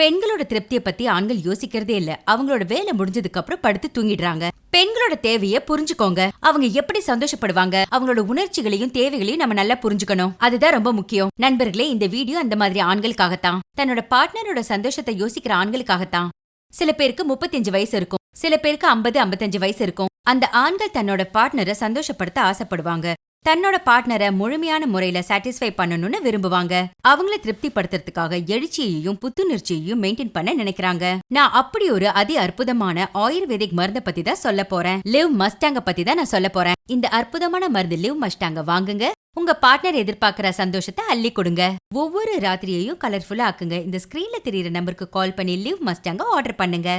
பெண்களோட திருப்தியை பத்தி ஆண்கள் யோசிக்கிறதே இல்ல. அவங்களோட வேலை முடிஞ்சதுக்கு அப்புறம் படுத்து தூங்கிடுறாங்க. பெண்களோட தேவையை புரிஞ்சுக்கோங்க. அவங்க எப்படி சந்தோஷப்படுவாங்க, அவங்களோட உணர்ச்சிகளையும் தேவைகளையும் நம்ம நல்லா புரிஞ்சுக்கணும். அதுதான் ரொம்ப முக்கியம். நண்பர்களே, இந்த வீடியோ அந்த மாதிரி ஆண்களுக்காகத்தான். தன்னோட பார்ட்னரோட சந்தோஷத்தை யோசிக்கிற ஆண்களுக்காகத்தான். சில பேருக்கு 35 வயசு இருக்கும், சில பேருக்கு 50, 55 வயசு இருக்கும். அந்த ஆண்கள் தன்னோட பார்ட்னரை சந்தோஷப்படுத்த ஆசைப்படுவாங்க. தன்னோட பார்ட்னரை முழுமையான முறையில சாட்டிஸ்ஃபை பண்ணணும்னு விரும்புவாங்க. அவங்கள திருப்திப்படுத்துறதுக்காக எழுச்சியையும் புத்துணர்ச்சியையும் மெயின்டைன் பண்ண நினைக்கிறாங்க. நான் அப்படி ஒரு அற்புதமான ஆயுர்வேதிக் மருந்தை பத்தி தான் சொல்ல போறேன். லிவ் மஸ்டாங்க பத்தி தான் நான் சொல்ல போறேன். இந்த அற்புதமான மருந்து லிவ் மஸ்டாங்க வாங்குங்க. உங்க பார்ட்னர் எதிர்பார்க்கிற சந்தோஷத்தை அள்ளி கொடுங்க. ஒவ்வொரு ராத்திரியையும் கலர்ஃபுல்லா ஆக்குங்க. இந்த ஸ்கிரீன்ல தெரியுற நம்பருக்கு கால் பண்ணி லிவ் மஸ்டாங்க ஆர்டர் பண்ணுங்க.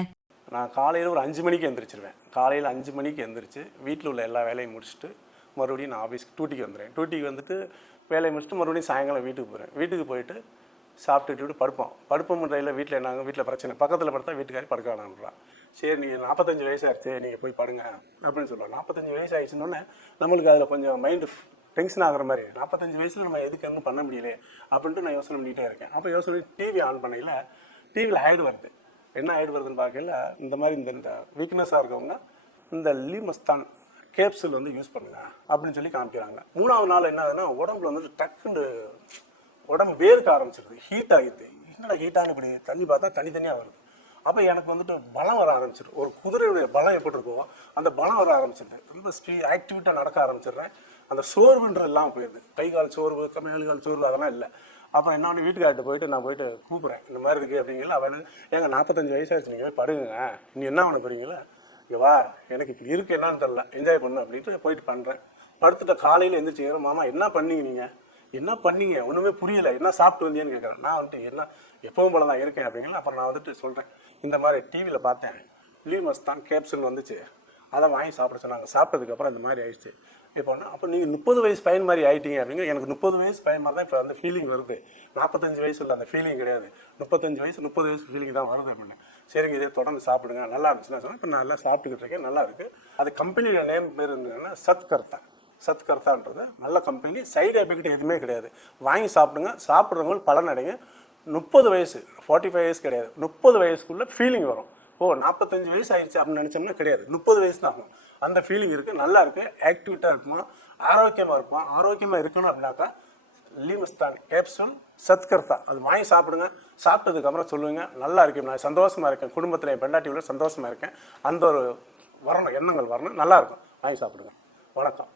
நான் காலையில் ஒரு 5 மணிக்கு எந்திரிச்சிருவேன். காலையில் 5 மணிக்கு எந்திரிச்சு வீட்டில் உள்ள எல்லா வேலையும் முடிச்சுட்டு மறுபடியும் நான் ஆஃபீஸ்க்கு டியூட்டிக்கு வந்துடுறேன். டியூட்டிக்கு வந்துட்டு வேலையை முடிச்சுட்டு மறுபடியும் சாயங்காலம் வீட்டுக்கு போகிறேன். வீட்டுக்கு போயிட்டு சாப்பிட்டுட்டு படுப்போம் முறையில் வீட்டில் என்னாங்க, வீட்டில் பிரச்சனை, பக்கத்தில் படுத்தா வீட்டுக்காரி படுக்க வேணான்றான். சரி, நீங்கள் 45 வயசு ஆயிடுச்சு, நீங்கள் போய் படுங்க அப்படின்னு சொல்லுவாங்க. 45 வயசு ஆயிடுச்சுன்னொன்னே நம்மளுக்கு அதில் கொஞ்சம் மைண்டு டென்ஷன் ஆகிற மாதிரி, 45 வயசில் நம்ம எதுக்கு என்ன பண்ண முடியல அப்படின்ட்டு நான் யோசனை பண்ணிகிட்டே இருக்கேன். அப்போ யோசனை டிவி ஆன் பண்ணையில் டிவியில் ஆட் வருது. என்ன ஆட் வருதுன்னு பார்க்கல, இந்த மாதிரி இந்த வீக்னஸாக இருக்கவங்க இந்த லீமஸ்தான் கேப்சூல் வந்து யூஸ் பண்ணுங்க அப்படின்னு சொல்லி காமிக்கிறாங்க. 3வது நாள் என்ன ஆகுதுன்னா, உடம்புல வந்து டக்குன்னு உடம்பு வேர்க்க ஆரம்பிச்சிருது, ஹீட் ஆகிடுது. என்னடா ஹீட்டானு இப்படி தண்ணி பார்த்தா தனித்தனியாக வருது. அப்போ எனக்கு வந்துட்டு பலம் வர ஆரம்பிச்சிடும். ஒரு குதிரையுடைய பலம் எப்படி இருக்கும் அந்த பலம் வர ஆரம்பிச்சிடுது. ரொம்ப ஆக்டிவிட்டாக நடக்க ஆரம்பிச்சிடுறேன். அந்த சோர்வுன்றது எல்லாம் போயிடுது. கை கால் சோர்வு, மேலுகால் சோர்வு அதெல்லாம் இல்லை. அப்புறம் என்னோட வீட்டுக்கார்ட்ட போயிட்டு நான் போயிட்டு கூப்பிட்றேன், இந்த மாதிரி இருக்குது அப்படிங்களா. அவன் ஏங்க 45 வயசாகிடுச்சு, நீங்கள் போய் படுங்க, நீ என்ன பண்ண போறீங்களா, இங்கே வா, எனக்கு இப்படி இருக்கு என்னன்னு தெரில, என்ஜாய் பண்ணு அப்படின்ட்டு போயிட்டு பண்ணுறேன். படுத்துட்ட காலையில் எழுந்திரிச்சு, மாமா என்ன பண்ணீங்க, நீங்கள் என்ன பண்ணீங்க, ஒன்றுமே புரியலை, என்ன சாப்பிட்டு வந்தீங்கன்னு கேட்குறேன். நான் வந்துட்டு என்ன எப்பவும் போல தான் இருக்கேன் அப்படிங்களா. அப்புறம் நான் வந்துட்டு சொல்கிறேன், இந்த மாதிரி டிவியில் பார்த்தேன், லீமஸ்தான் கேப்சூல் வந்துச்சு, அதை வாங்கி சாப்பிட சொன்னாங்க. சாப்பிட்டதுக்கப்புறம் இந்த மாதிரி ஆயிடுச்சு. இப்போ அப்போ நீங்கள் 30 வயசு பையன் மாதிரி ஆகிட்டீங்க அப்படிங்க. எனக்கு 30 வயசு பையன் மாதிரி தான் இப்போ அந்த ஃபீலிங் வருது. 45 வயசு இல்லை, அந்த ஃபீலிங் கிடையாது. 35 வயசு 30 வயசு ஃபீலிங் தான் வருது அப்படின்னு. சரிங்க, இதே தொடர்ந்து சாப்பிடுங்க, நல்லா இருந்துச்சுன்னா சொன்னால் இப்போ நான் நல்லா சாப்பிட்டுக்கிட்டு இருக்கேன், நல்லா இருக்குது. அது கம்பெனியோட நேம் பேர் இருந்ததுன்னா சத்கர்த்தான்றது நல்ல கம்பெனி. சைடு எஃபெக்ட் எதுவுமே கிடையாது. வாங்கி சாப்பிடுங்க, சாப்பிட்றவங்களுக்கு பலன் அடைங்க. 30 வயசு 45 வயசு கிடையாது, 30 வயசுக்குள்ளே ஃபீலிங் வரும். 45 வயசு ஆயிடுச்சு அப்படின்னு நினச்சோம்னா கிடையாது, 30 வயசு தான் ஆகும். அந்த ஃபீலிங் இருக்குது, நல்லா இருக்குது, ஆக்டிவிட்டாக இருக்குமா, ஆரோக்கியமாக இருப்போம். ஆரோக்கியமாக இருக்கணும் அப்படின்னாக்கா லீமஸ்தான் கேப்சூல் சத்கர்த்தா அது வாங்கி சாப்பிடுங்க. சாப்பிட்டதுக்கப்புறம் சொல்லுவீங்க, நல்லா இருக்கேன், நான் சந்தோஷமாக இருக்கேன், குடும்பத்தில் என் பெண்டாட்டியோட சந்தோஷமாக இருக்கேன், அந்த ஒரு வரணும், எண்ணங்கள் வரணும், நல்லாயிருக்கும். வாங்கி சாப்பிடுங்க. வணக்கம்.